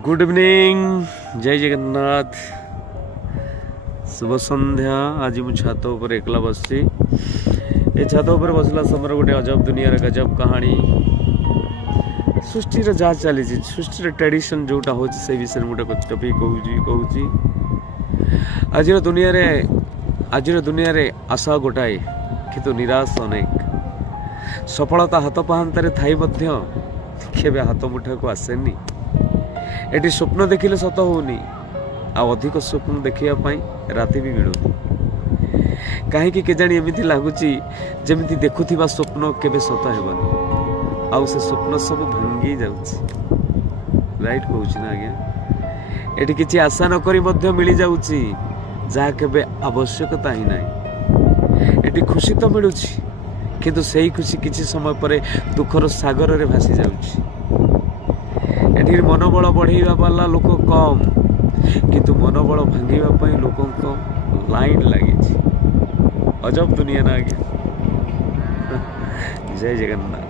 Good evening, जय जगन्नाथ, शुभ संध्या। आज मु छात उपर एकला बसची। ए छात उपर बसला समय गोटे अजब दुनिया गजब कहानी सृष्टि जहाँ चली सृष्टि ट्रेडिशन जोटा हो विषय में गोटे टपिक कहूँ। आज दुनिया रे आशा गोटाए किंतु निराश अनेक। सफलता हाथ पाहांतारे थाई मध्य केबे हाथ मुठा को आसेनी। एटी स्वप्न देखिले सत होनी, आ अधिक स्वप्न देखिया राति भी मिलुनी। कहीं केजाणी एमती लगुच जमी देखुवा स्वप्न केबे सत हेबनी, आउ से स्वप्न सब भांगी जाउछि। राइट कहूँ ना आज्ञा। एटी किछि आशा न करी मध्य मिली जाउछि जहाँ केबे आवश्यकता ही नाही। एटी खुशी तो मिलुछि किंतु सेही खुशी किछि समय परे दुखर सागर रे भासी जाउछि। एठी मनोबल बढ़ाइबा वाला लोक कम, किंतु मनोबल भांगिबा लोकों लाइन लगी। अजब दुनिया ना आज्ञा। जय जगन्नाथ।